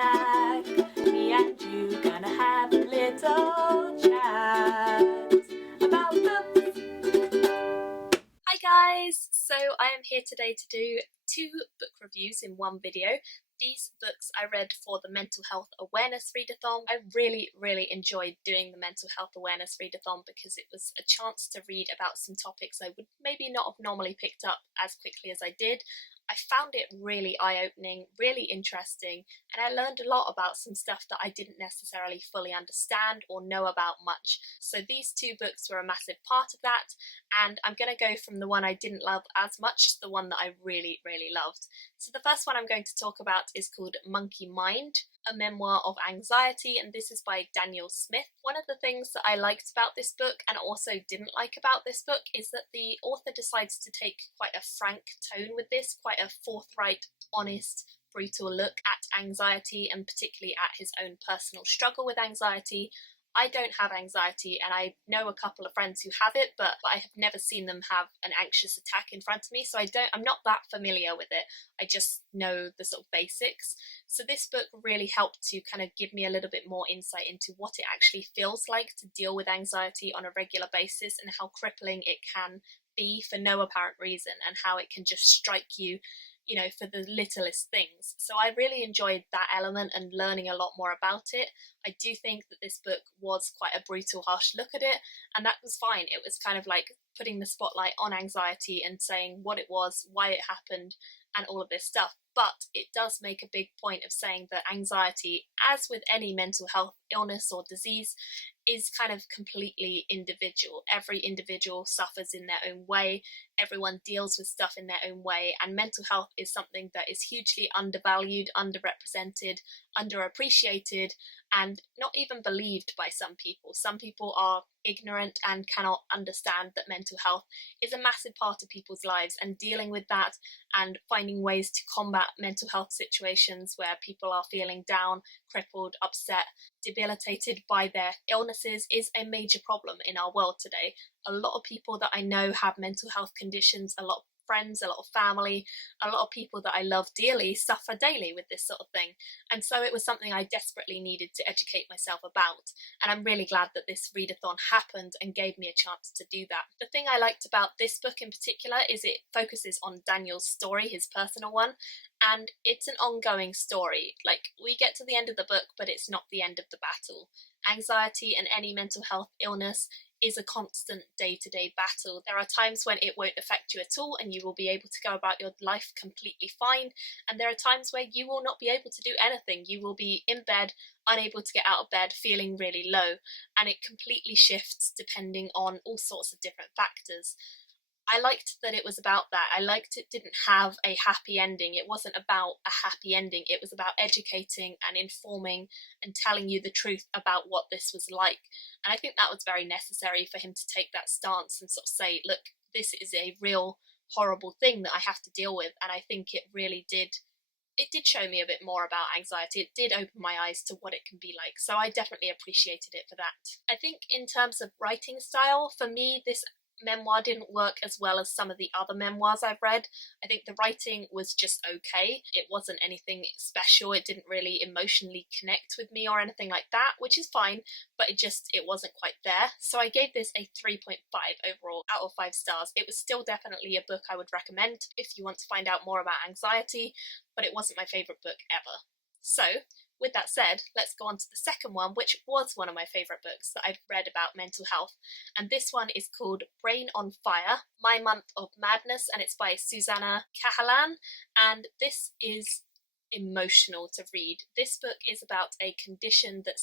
snack. Me and you gonna have a little chat about books. Hi guys! So I am here today to do 2 book reviews in one video. These books I read for the Mental Health Awareness Readathon. I really enjoyed doing the Mental Health Awareness Readathon because it was a chance to read about some topics I would maybe not have normally picked up as quickly as I did. I found it really eye-opening, really interesting, and I learned a lot about some stuff that I didn't necessarily fully understand or know about much. So these 2 books were a massive part of that, and I'm going to go from the one I didn't love as much to the one that I really loved. So the first one I'm going to talk about is called Monkey Mind, a memoir of anxiety, and this is by Daniel Smith. One of the things that I liked about this book and also didn't like about this book is that the author decides to take quite a frank tone with this, quite a forthright, honest, brutal look at anxiety and particularly at his own personal struggle with anxiety. I don't have anxiety and I know a couple of friends who have it, but I have never seen them have an anxious attack in front of me, so I'm not that familiar with it. I just know the sort of basics. So this book really helped to kind of give me a little bit more insight into what it actually feels like to deal with anxiety on a regular basis and how crippling it can be for no apparent reason and how it can just strike you, you know, for the littlest things. So I really enjoyed that element and learning a lot more about it. I do think that this book was quite a brutal, harsh look at it, and that was fine. It was kind of like putting the spotlight on anxiety and saying what it was, why it happened, and all of this stuff. But it does make a big point of saying that anxiety, as with any mental health illness or disease, is kind of completely individual. Every individual suffers in their own way, everyone deals with stuff in their own way, and mental health is something that is hugely undervalued, underrepresented, underappreciated, and not even believed by some people. Some people are ignorant and cannot understand that mental health is a massive part of people's lives, and dealing with that and finding ways to combat mental health situations where people are feeling down, crippled, upset, debilitated by their illnesses is a major problem in our world today. A lot of people that I know have mental health conditions, a lot of friends, a lot of family, a lot of people that I love dearly suffer daily with this sort of thing. And so it was something I desperately needed to educate myself about. And I'm really glad that this readathon happened and gave me a chance to do that. The thing I liked about this book in particular is it focuses on Daniel's story, his personal one, and it's an ongoing story. Like, we get to the end of the book, but it's not the end of the battle. Anxiety and any mental health illness is a constant day-to-day battle. There are times when it won't affect you at all and you will be able to go about your life completely fine, and there are times where you will not be able to do anything. You will be in bed, unable to get out of bed, feeling really low, and it completely shifts depending on all sorts of different factors. I liked that it was about that. I liked it didn't have a happy ending. It wasn't about a happy ending. It was about educating and informing and telling you the truth about what this was like. And I think that was very necessary for him to take that stance and sort of say, look, this is a real horrible thing that I have to deal with. And I think it really did show me a bit more about anxiety. It did open my eyes to what it can be like. So I definitely appreciated it for that. I think in terms of writing style, for me, this memoir didn't work as well as some of the other memoirs I've read. I think the writing was just okay. It wasn't anything special. It didn't really emotionally connect with me or anything like that, which is fine, but it wasn't quite there. So I gave this a 3.5 overall out of 5 stars. It was still definitely a book I would recommend if you want to find out more about anxiety, but it wasn't my favourite book ever. So with that said, let's go on to the second one, which was one of my favourite books that I've read about mental health. And this one is called Brain on Fire, My Month of Madness, and it's by Susanna Cahalan. And this is emotional to read. This book is about a condition that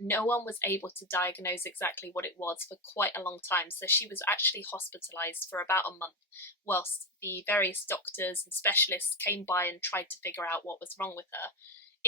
no one was able to diagnose exactly what it was for quite a long time. So she was actually hospitalised for about a month whilst the various doctors and specialists came by and tried to figure out what was wrong with her.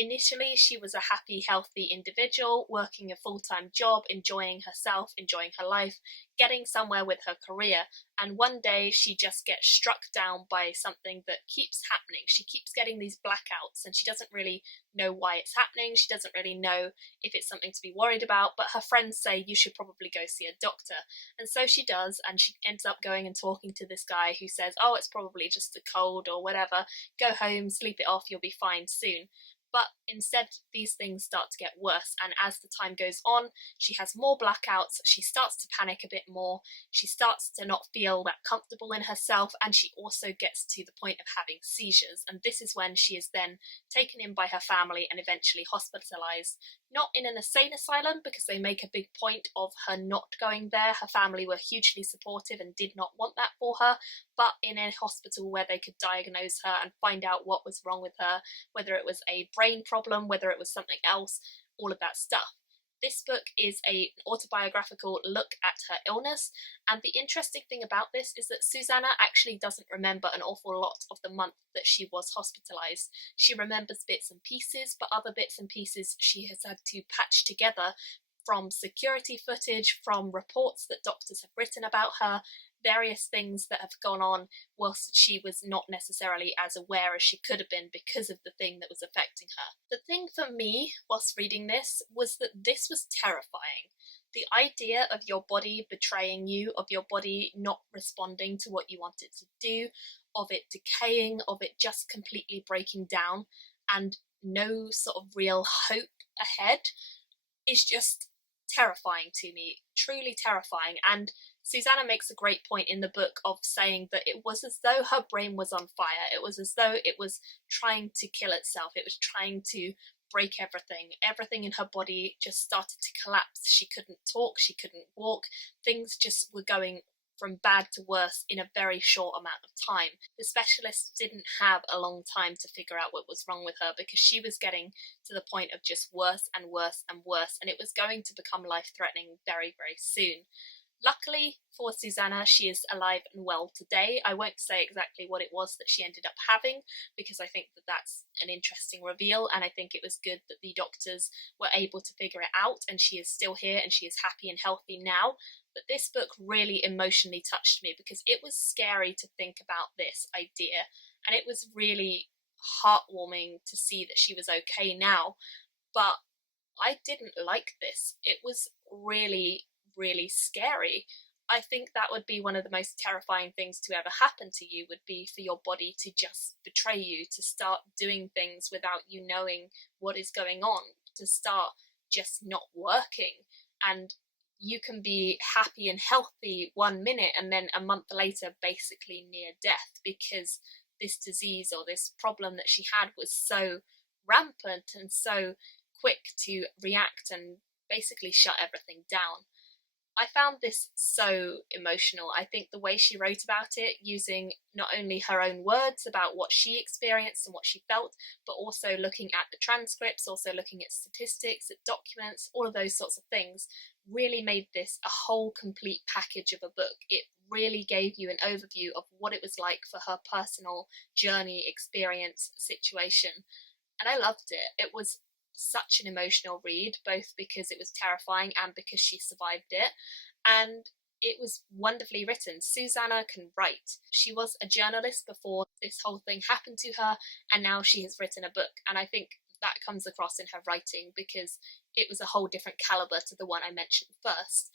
Initially, she was a happy, healthy individual, working a full-time job, enjoying herself, enjoying her life, getting somewhere with her career, and one day she just gets struck down by something that keeps happening. She keeps getting these blackouts and she doesn't really know why it's happening. She doesn't really know if it's something to be worried about, but her friends say you should probably go see a doctor. And so she does, and she ends up going and talking to this guy who says, oh, it's probably just a cold or whatever, go home, sleep it off, you'll be fine soon. But instead, these things start to get worse, and as the time goes on, she has more blackouts, she starts to panic a bit more, she starts to not feel that comfortable in herself, and she also gets to the point of having seizures. And this is when she is then taken in by her family and eventually hospitalized. Not in an insane asylum, because they make a big point of her not going there. Her family were hugely supportive and did not want that for her, but in a hospital where they could diagnose her and find out what was wrong with her, whether it was a brain problem, whether it was something else, all of that stuff. This book is an autobiographical look at her illness, and the interesting thing about this is that Susanna actually doesn't remember an awful lot of the month that she was hospitalised. She remembers bits and pieces, but other bits and pieces she has had to patch together from security footage, from reports that doctors have written about her, various things that have gone on whilst she was not necessarily as aware as she could have been because of the thing that was affecting her. The thing for me whilst reading this was that this was terrifying. The idea of your body betraying you, of your body not responding to what you want it to do, of it decaying, of it just completely breaking down, and no sort of real hope ahead, is just terrifying to me, truly terrifying. And Susanna makes a great point in the book of saying that it was as though her brain was on fire. It was as though it was trying to kill itself. It was trying to break everything. Everything in her body just started to collapse. She couldn't talk, she couldn't walk. Things just were going from bad to worse in a very short amount of time. The specialists didn't have a long time to figure out what was wrong with her, because she was getting to the point of just worse and worse and worse, and it was going to become life-threatening very, very soon. Luckily for Susanna, she is alive and well today. I won't say exactly what it was that she ended up having, because I think that that's an interesting reveal, and I think it was good that the doctors were able to figure it out, and she is still here and she is happy and healthy now. But this book really emotionally touched me, because it was scary to think about this idea, and it was really heartwarming to see that she was okay now. But I didn't like this. It was really scary. I think that would be one of the most terrifying things to ever happen to you, would be for your body to just betray you, to start doing things without you knowing what is going on, to start just not working. And you can be happy and healthy 1 minute and then a month later basically near death, because this disease or this problem that she had was so rampant and so quick to react and basically shut everything down. I found this so emotional. I think the way she wrote about it, using not only her own words about what she experienced and what she felt, but also looking at the transcripts, also looking at statistics, at documents, all of those sorts of things, really made this a whole complete package of a book. It really gave you an overview of what it was like for her personal journey, experience, situation. And I loved it. It was such an emotional read, both because it was terrifying and because she survived it, and it was wonderfully written. Susanna can write. She was a journalist before this whole thing happened to her, and now she has written a book, and I think that comes across in her writing, because it was a whole different calibre to the one I mentioned first.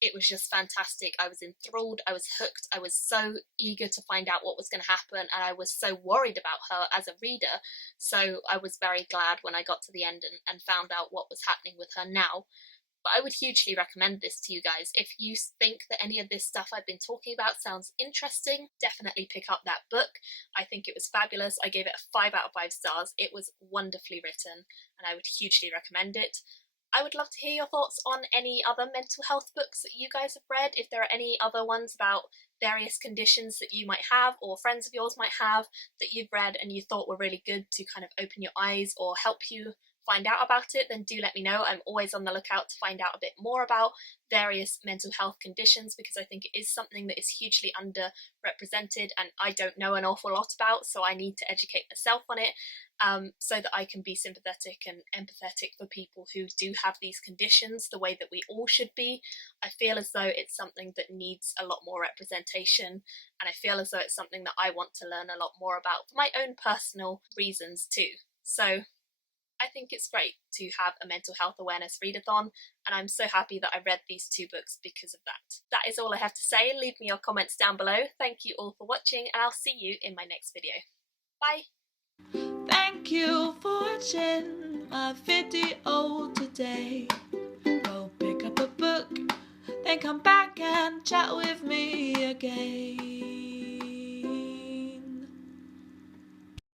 It was just fantastic. I was enthralled, I was hooked, I was so eager to find out what was going to happen, and I was so worried about her as a reader, so I was very glad when I got to the end and found out what was happening with her now. But I would hugely recommend this to you guys. If you think that any of this stuff I've been talking about sounds interesting, definitely pick up that book. I think it was fabulous. I gave it a 5 out of 5 stars. It was wonderfully written, and I would hugely recommend it. I would love to hear your thoughts on any other mental health books that you guys have read, if there are any other ones about various conditions that you might have or friends of yours might have that you've read and you thought were really good to kind of open your eyes or help you find out about it, then do let me know. I'm always on the lookout to find out a bit more about various mental health conditions, because I think it is something that is hugely underrepresented and I don't know an awful lot about, so I need to educate myself on it, so that I can be sympathetic and empathetic for people who do have these conditions the way that we all should be. I feel as though it's something that needs a lot more representation, and I feel as though it's something that I want to learn a lot more about for my own personal reasons too. So I think it's great to have a mental health awareness readathon, and I'm so happy that I read these 2 books because of that. That is all I have to say. Leave me your comments down below. Thank you all for watching, and I'll see you in my next video. Bye! Thank you for watching my video today. Go pick up a book, then come back and chat with me again.